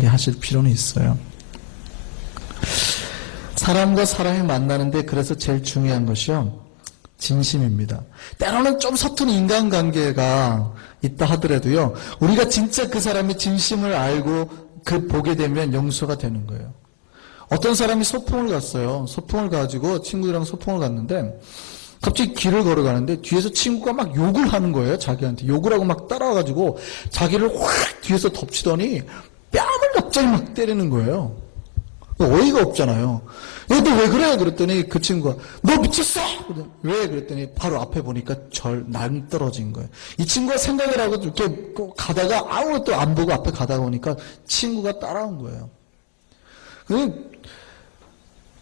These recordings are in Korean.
하실 필요는 있어요. 사람과 사람이 만나는데 그래서 제일 중요한 것이요, 진심입니다. 때로는 좀 서툰 인간관계가 있다 하더라도요, 우리가 진짜 그 사람이 진심을 알고 보게 되면 용서가 되는 거예요. 어떤 사람이 소풍을 갔어요. 소풍을 가지고 친구들이랑 소풍을 갔는데 갑자기 길을 걸어가는데 뒤에서 친구가 막 욕을 하는 거예요. 자기한테 욕을 하고 막 따라와가지고 자기를 확 뒤에서 덮치더니 뺨을 갑자기 막 때리는 거예요. 어이가 없잖아요. 너 왜 그래? 그랬더니 그 친구가 너 미쳤어? 왜? 그랬더니 바로 앞에 보니까 낭 떨어진 거예요. 이 친구가 생각을 하고 이렇게 가다가 아무것도 안 보고 앞에 가다가 보니까 친구가 따라온 거예요.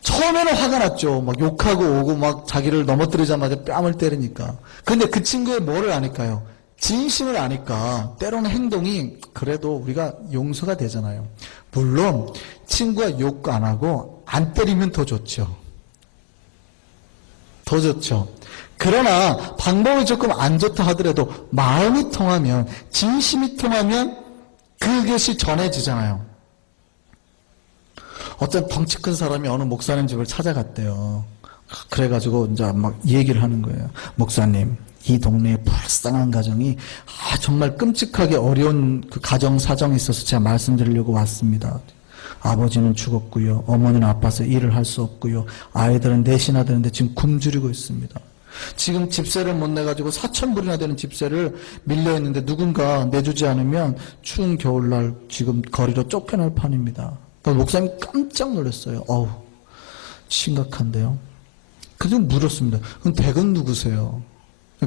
처음에는 화가 났죠. 막 욕하고 오고 막 자기를 넘어뜨리자마자 뺨을 때리니까. 근데 그 친구의 뭐를 아니까요? 진심을 아니까 때로는 행동이 그래도 우리가 용서가 되잖아요. 물론 친구가 욕 안 하고 안 때리면 더 좋죠. 더 좋죠. 그러나 방법이 조금 안 좋다 하더라도 마음이 통하면, 진심이 통하면 그것이 전해지잖아요. 어떤 덩치 큰 사람이 어느 목사님 집을 찾아갔대요. 그래가지고 이제 막 얘기를 하는 거예요. 목사님, 이 동네에 불쌍한 가정이 정말 끔찍하게 어려운 그 가정 사정이 있어서 제가 말씀드리려고 왔습니다. 아버지는 죽었고요. 어머니는 아파서 일을 할 수 없고요. 아이들은 넷이나 되는데 지금 굶주리고 있습니다. 지금 집세를 못 내가지고 4,000불이나 되는 집세를 밀려있는데 누군가 내주지 않으면 추운 겨울날 지금 거리로 쫓겨날 판입니다. 목사님 깜짝 놀랐어요. 어우, 심각한데요. 그래서 물었습니다. 그럼 댁은 누구세요?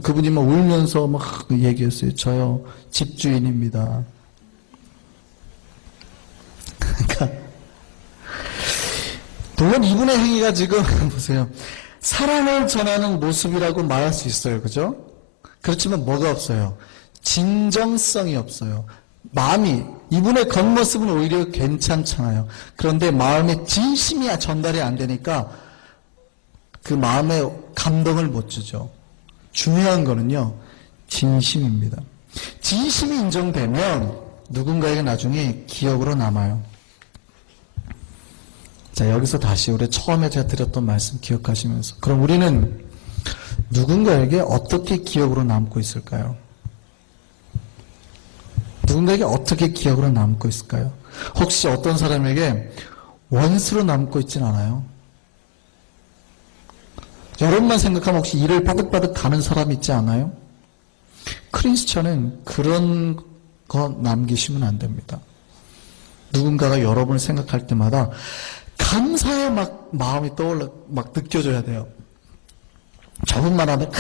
그분이 막 울면서 막 얘기했어요. 저요, 집주인입니다. 그러니까 물론 이분의 행위가 지금 보세요, 사랑을 전하는 모습이라고 말할 수 있어요. 그죠? 그렇지만 뭐가 없어요? 진정성이 없어요. 마음이, 이분의 겉모습은 오히려 괜찮잖아요. 그런데 마음의 진심이 전달이 안 되니까 그 마음의 감동을 못 주죠. 중요한 거는요, 진심입니다. 진심이 인정되면 누군가에게 나중에 기억으로 남아요. 자, 여기서 다시 우리 처음에 제가 드렸던 말씀 기억하시면서, 그럼 우리는 누군가에게 어떻게 기억으로 남고 있을까요? 누군가에게 어떻게 기억으로 남고 있을까요? 혹시 어떤 사람에게 원수로 남고 있진 않아요? 여러분만 생각하면 혹시 이를 바득바득 가는 사람 있지 않아요? 크리스천은 그런 거 남기시면 안 됩니다. 누군가가 여러분을 생각할 때마다 감사의 마음이 떠올라, 느껴져야 돼요. 저분만 하면,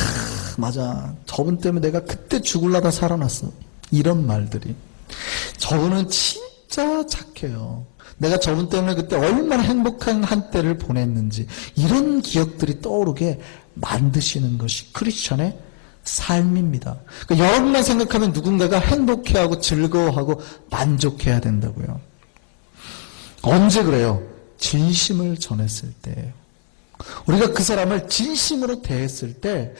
맞아. 저분 때문에 내가 그때 죽을라다 살아났어. 이런 말들이. 저분은 진짜 착해요. 내가 저분 때문에 그때 얼마나 행복한 한때를 보냈는지, 이런 기억들이 떠오르게 만드시는 것이 크리스천의 삶입니다. 그러니까 여러분만 생각하면 누군가가 행복해하고 즐거워하고 만족해야 된다고요. 언제 그래요? 진심을 전했을 때예요. 우리가 그 사람을 진심으로 대했을 때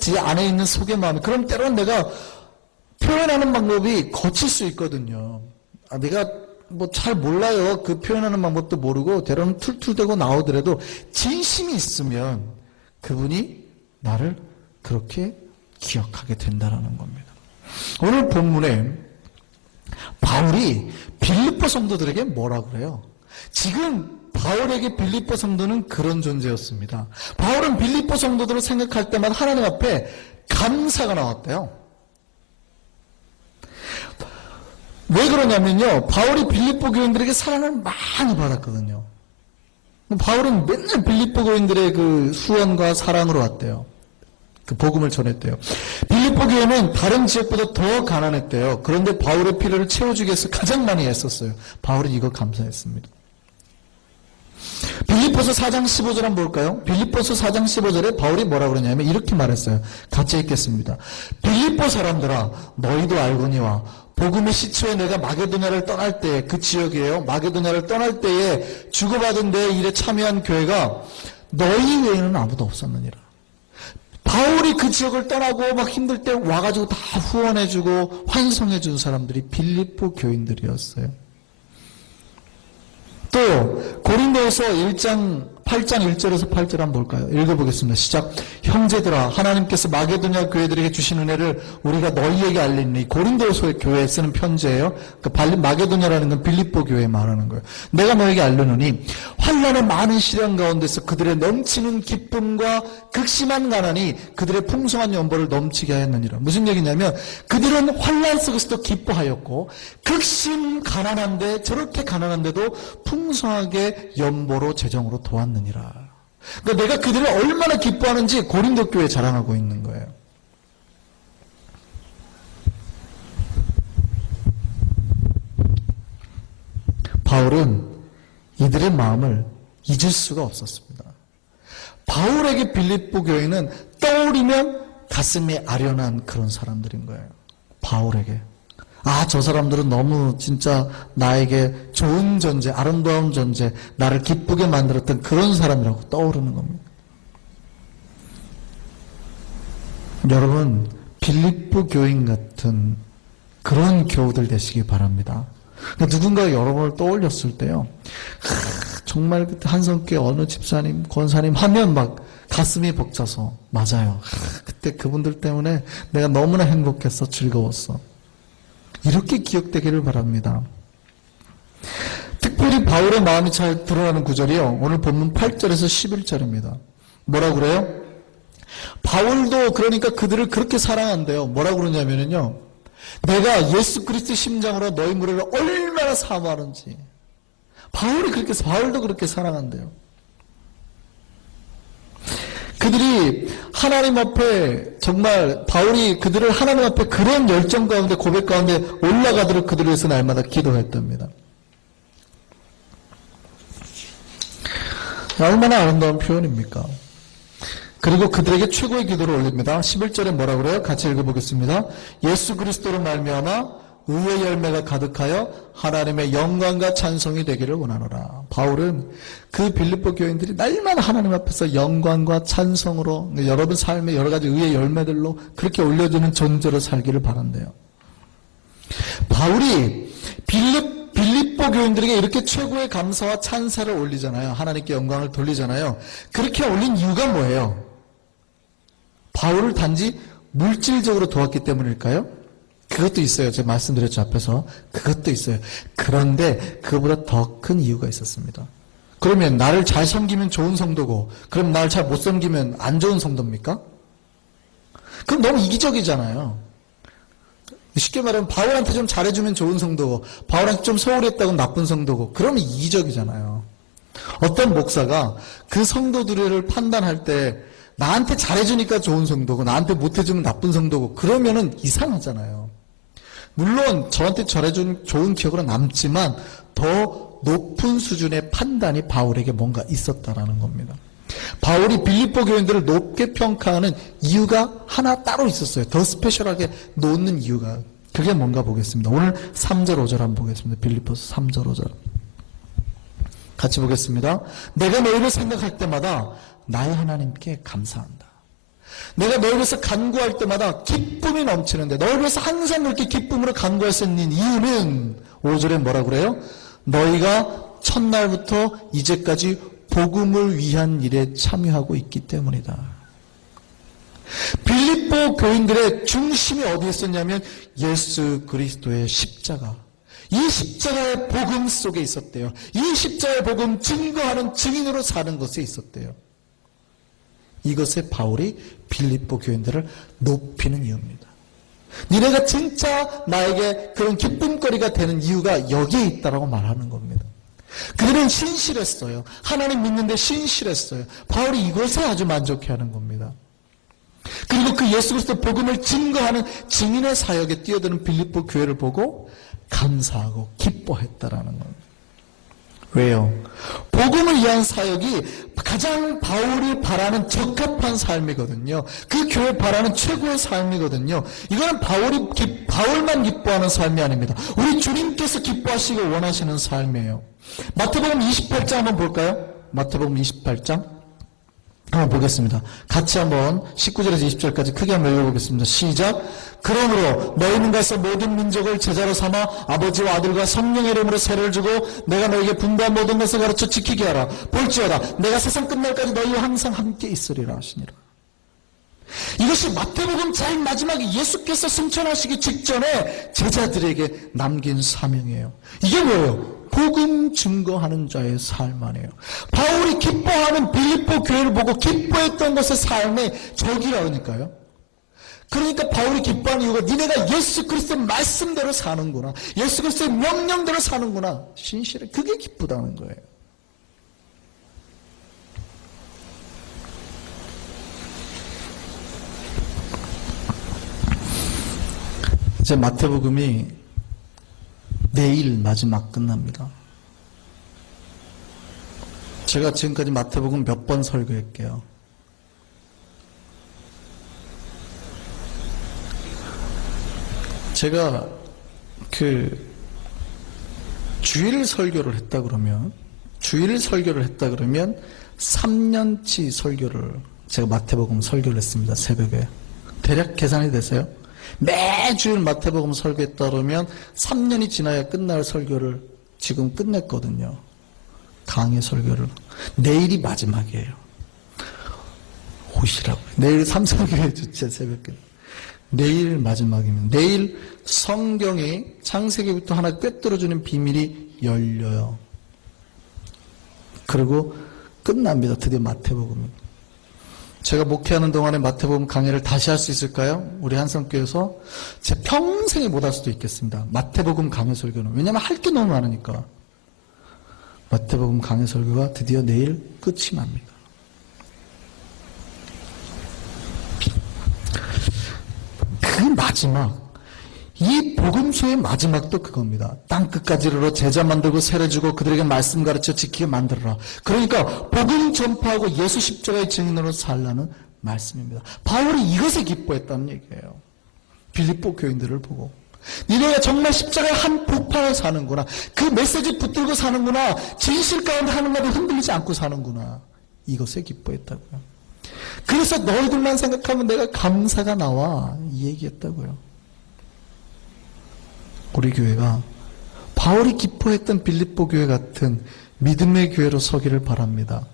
제 안에 있는 속의 마음이, 그럼 때로는 내가 표현하는 방법이 거칠 수 있거든요. 내가 잘 몰라요. 그 표현하는 방법도 모르고 때로는 툴툴대고 나오더라도 진심이 있으면 그분이 나를 그렇게 기억하게 된다는 겁니다. 오늘 본문에 바울이 빌립보 성도들에게 뭐라고 그래요? 지금 바울에게 빌립보 성도는 그런 존재였습니다. 바울은 빌립보 성도들을 생각할 때마다 하나님 앞에 감사가 나왔대요. 왜 그러냐면요, 바울이 빌립보 교인들에게 사랑을 많이 받았거든요. 바울은 맨날 빌립보 교인들의 그 후원과 사랑으로 왔대요. 그 복음을 전했대요. 빌립보 교회는 다른 지역보다 더 가난했대요. 그런데 바울의 필요를 채워주기 위해서 가장 많이 애썼어요. 바울은 이거 감사했습니다. 빌립보서 4장 15절 한번 볼까요? 빌립보서 4장 15절에 바울이 뭐라고 그러냐면 이렇게 말했어요. 같이 읽겠습니다. 빌립보 사람들아, 너희도 알거니와 복음의 시초에 내가 마게도냐를 떠날 때, 그 지역이에요. 마게도냐를 떠날 때에 주고받은 내 일에 참여한 교회가 너희 외에는 아무도 없었느니라. 바울이 그 지역을 떠나고 막 힘들 때 와가지고 다 후원해주고 환송해준 사람들이 빌립보 교인들이었어요. 또 고린도서 8장 1절에서 8절 한번 볼까요? 읽어보겠습니다. 시작. 형제들아, 하나님께서 마게도냐 교회들에게 주신 은혜를 우리가 너희에게 알리니. 고린도서의 교회에 쓰는 편지예요. 마게도냐라는 건 빌립보 교회에 말하는 거예요. 내가 너에게 알려노니 환난의 많은 시련 가운데서 그들의 넘치는 기쁨과 극심한 가난이 그들의 풍성한 연보를 넘치게 하였느니라. 무슨 얘기냐면 그들은 환난 속에서도 기뻐하였고 극심 가난한데, 저렇게 가난한데도 풍성하게 연보로 재정으로 도왔느니라. 그러니까 내가 그들을 얼마나 기뻐하는지 고린도 교회에 자랑하고 있는 거예요. 바울은 이들의 마음을 잊을 수가 없었습니다. 바울에게 빌립보 교회는 떠오르면 가슴이 아련한 그런 사람들인 거예요. 바울에게. 저 사람들은 너무 진짜 나에게 좋은 존재, 아름다운 존재, 나를 기쁘게 만들었던 그런 사람이라고 떠오르는 겁니다. 여러분, 빌립보 교인 같은 그런 교우들 되시기 바랍니다. 누군가 여러분을 떠올렸을 때요, 정말 그때 한성교회 어느 집사님, 권사님 하면 막 가슴이 벅차서, 맞아요. 그때 그분들 때문에 내가 너무나 행복했어, 즐거웠어. 이렇게 기억되기를 바랍니다. 특별히 바울의 마음이 잘 드러나는 구절이요, 오늘 본문 8절에서 11절입니다. 뭐라고 그래요? 바울도 그러니까 그들을 그렇게 사랑한대요. 뭐라고 그러냐면요, 내가 예수 그리스도의 심장으로 너희 무리를 얼마나 사모하는지. 바울도 그렇게 사랑한대요. 그들이 하나님 앞에, 정말 바울이 그들을 하나님 앞에 그런 열정 가운데, 고백 가운데 올라가도록 그들을 위해서 날마다 기도했답니다. 얼마나 아름다운 표현입니까? 그리고 그들에게 최고의 기도를 올립니다. 11절에 뭐라 그래요? 같이 읽어보겠습니다. 예수 그리스도로 말미암아 의의 열매가 가득하여 하나님의 영광과 찬송이 되기를 원하노라. 바울은 그 빌립보 교인들이 날마다 하나님 앞에서 영광과 찬송으로, 여러분 삶의 여러 가지 의의 열매들로 그렇게 올려주는 존재로 살기를 바란대요. 바울이 빌립보 교인들에게 이렇게 최고의 감사와 찬사를 올리잖아요. 하나님께 영광을 돌리잖아요. 그렇게 올린 이유가 뭐예요? 바울을 단지 물질적으로 도왔기 때문일까요? 그것도 있어요. 제가 말씀드렸죠, 앞에서. 그것도 있어요. 그런데 그거보다 더 큰 이유가 있었습니다. 그러면 나를 잘 섬기면 좋은 성도고, 그럼 나를 잘 못 섬기면 안 좋은 성도입니까? 그럼 너무 이기적이잖아요. 쉽게 말하면 바울한테 좀 잘해주면 좋은 성도고, 바울한테 좀 소홀히 했다고 나쁜 성도고, 그러면 이기적이잖아요. 어떤 목사가 그 성도들을 판단할 때 나한테 잘해주니까 좋은 성도고 나한테 못해주면 나쁜 성도고, 그러면은 이상하잖아요. 물론 저한테 잘해준 좋은 기억으로 남지만 더 높은 수준의 판단이 바울에게 뭔가 있었다라는 겁니다. 바울이 빌립보 교인들을 높게 평가하는 이유가 하나 따로 있었어요. 더 스페셜하게 놓는 이유가. 그게 뭔가 보겠습니다. 오늘 3절 5절 한번 보겠습니다. 빌립보서 3절 5절 같이 보겠습니다. 내가 너희를 생각할 때마다 나의 하나님께 감사한다. 내가 너희를 위해서 간구할 때마다 기쁨이 넘치는데, 너희를 위해서 항상 그렇게 기쁨으로 간구할 수 있는 이유는 5절에 뭐라 그래요? 너희가 첫날부터 이제까지 복음을 위한 일에 참여하고 있기 때문이다. 빌립보 교인들의 중심이 어디에 있었냐면 예수 그리스도의 십자가, 이 십자가의 복음 속에 있었대요. 이 십자가의 복음 증거하는 증인으로 사는 것에 있었대요. 이것에 바울이 빌립보 교인들을 높이는 이유입니다. 니네가 진짜 나에게 그런 기쁨거리가 되는 이유가 여기에 있다라고 말하는 겁니다. 그들은 신실했어요. 하나님 믿는데 신실했어요. 바울이 이것에 아주 만족해하는 겁니다. 그리고 그 예수 그리스도 복음을 증거하는 증인의 사역에 뛰어드는 빌립보 교회를 보고 감사하고 기뻐했다라는 겁니다. 왜요? 복음을 위한 사역이 가장 바울이 바라는 적합한 삶이거든요. 그 교회 바라는 최고의 삶이거든요. 이거는 바울만 기뻐하는 삶이 아닙니다. 우리 주님께서 기뻐하시길 원하시는 삶이에요. 마태복음 28장 한번 볼까요? 마태복음 28장 한번 보겠습니다. 같이 한번 19절에서 20절까지 크게 한번 읽어보겠습니다. 시작. 그러므로 너희는 가서 모든 민족을 제자로 삼아 아버지와 아들과 성령의 이름으로 세례를 주고 내가 너희에게 분부한 모든 것을 가르쳐 지키게 하라. 볼지어다 내가 세상 끝날까지 너희와 항상 함께 있으리라 하시니라. 이것이 마태복음 제일 마지막에 예수께서 승천하시기 직전에 제자들에게 남긴 사명이에요. 이게 뭐예요? 복음 증거하는 자의 삶 아니에요. 바울이 기뻐하는 빌립보 교회를 보고 기뻐했던 것의 삶의 적이라니까요. 그러니까 바울이 기뻐하는 이유가 니네가 예수 그리스도의 말씀대로 사는구나, 예수 그리스도의 명령대로 사는구나, 신실해. 그게 기쁘다는 거예요. 이제 마태복음이 내일 마지막 끝납니다. 제가 지금까지 마태복음 몇 번 설교할게요. 제가 주일 설교를 했다 그러면 3년치 설교를 제가 마태복음 설교를 했습니다. 새벽에. 대략 계산이 되세요? 매주일 마태복음 설교했다 그러면 3년이 지나야 끝날 설교를 지금 끝냈거든요. 강의 설교를. 내일이 마지막이에요. 오시라고요. 내일 삼성교회 주최 새벽에. 내일 마지막입니다. 내일 성경이 창세기부터 하나 꿰뚫어주는 비밀이 열려요. 그리고 끝납니다. 드디어 마태복음이. 제가 목회하는 동안에 마태복음 강의를 다시 할 수 있을까요? 우리 한성교회에서 제 평생에 못 할 수도 있겠습니다. 마태복음 강의 설교는. 왜냐하면 할 게 너무 많으니까. 마태복음 강의 설교가 드디어 내일 끝이 납니다. 그 마지막, 이 복음서의 마지막도 그겁니다. 땅끝까지 이르러 제자 만들고 세례 주고 그들에게 말씀 가르쳐 지키게 만들어라. 그러니까 복음 전파하고 예수 십자가의 증인으로 살라는 말씀입니다. 바울이 이것에 기뻐했다는 얘기예요. 빌립보 교인들을 보고 니네가 정말 십자가의 한 복판에 사는구나, 그 메시지 붙들고 사는구나, 진실 가운데 하나도 흔들리지 않고 사는구나, 이것에 기뻐했다고요. 그래서 너희들만 생각하면 내가 감사가 나와, 이 얘기했다고요. 우리 교회가 바울이 기뻐했던 빌립보 교회 같은 믿음의 교회로 서기를 바랍니다.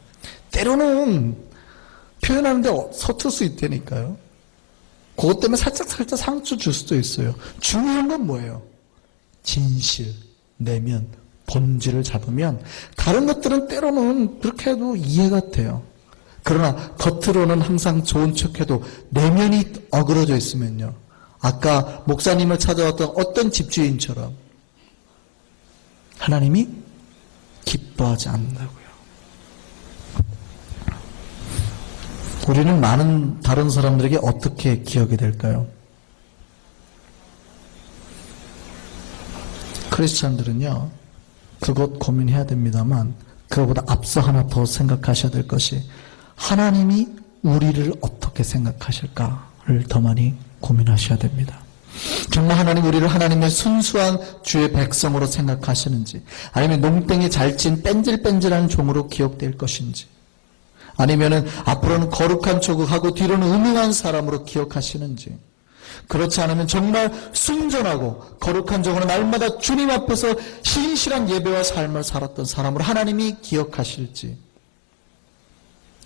때로는 표현하는데 서툴 수 있다니까요. 그것 때문에 살짝 상처 줄 수도 있어요. 중요한 건 뭐예요? 진실, 내면, 본질을 잡으면 다른 것들은 때로는 그렇게 해도 이해가 돼요. 그러나 겉으로는 항상 좋은 척해도 내면이 어그러져 있으면요, 아까 목사님을 찾아왔던 어떤 집주인처럼 하나님이 기뻐하지 않는다고요. 우리는 많은 다른 사람들에게 어떻게 기억이 될까요? 크리스찬들은요, 그것 고민해야 됩니다만 그거보다 앞서 하나 더 생각하셔야 될 것이 하나님이 우리를 어떻게 생각하실까를 더 많이 고민하셔야 됩니다. 정말 하나님 우리를 하나님의 순수한 주의 백성으로 생각하시는지, 아니면 농땡이 잘 찐 뺀질뺀질한 종으로 기억될 것인지, 아니면은 앞으로는 거룩한 조국하고 뒤로는 음흉한 사람으로 기억하시는지, 그렇지 않으면 정말 순전하고 거룩한 종으로 날마다 주님 앞에서 신실한 예배와 삶을 살았던 사람으로 하나님이 기억하실지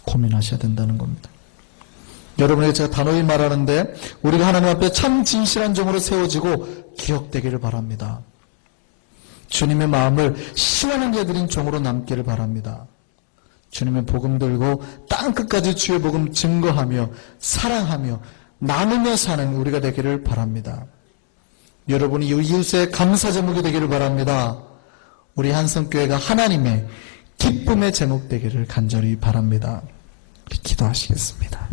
고민하셔야 된다는 겁니다. 여러분에게 제가 단호히 말하는데 우리가 하나님 앞에 참 진실한 종으로 세워지고 기억되기를 바랍니다. 주님의 마음을 시원한 자들인 종으로 남기를 바랍니다. 주님의 복음 들고 땅끝까지 주의 복음 증거하며 사랑하며 나누며 사는 우리가 되기를 바랍니다. 여러분이 이웃의 감사 제목이 되기를 바랍니다. 우리 한성교회가 하나님의 기쁨의 제목 되기를 간절히 바랍니다. 기도하시겠습니다.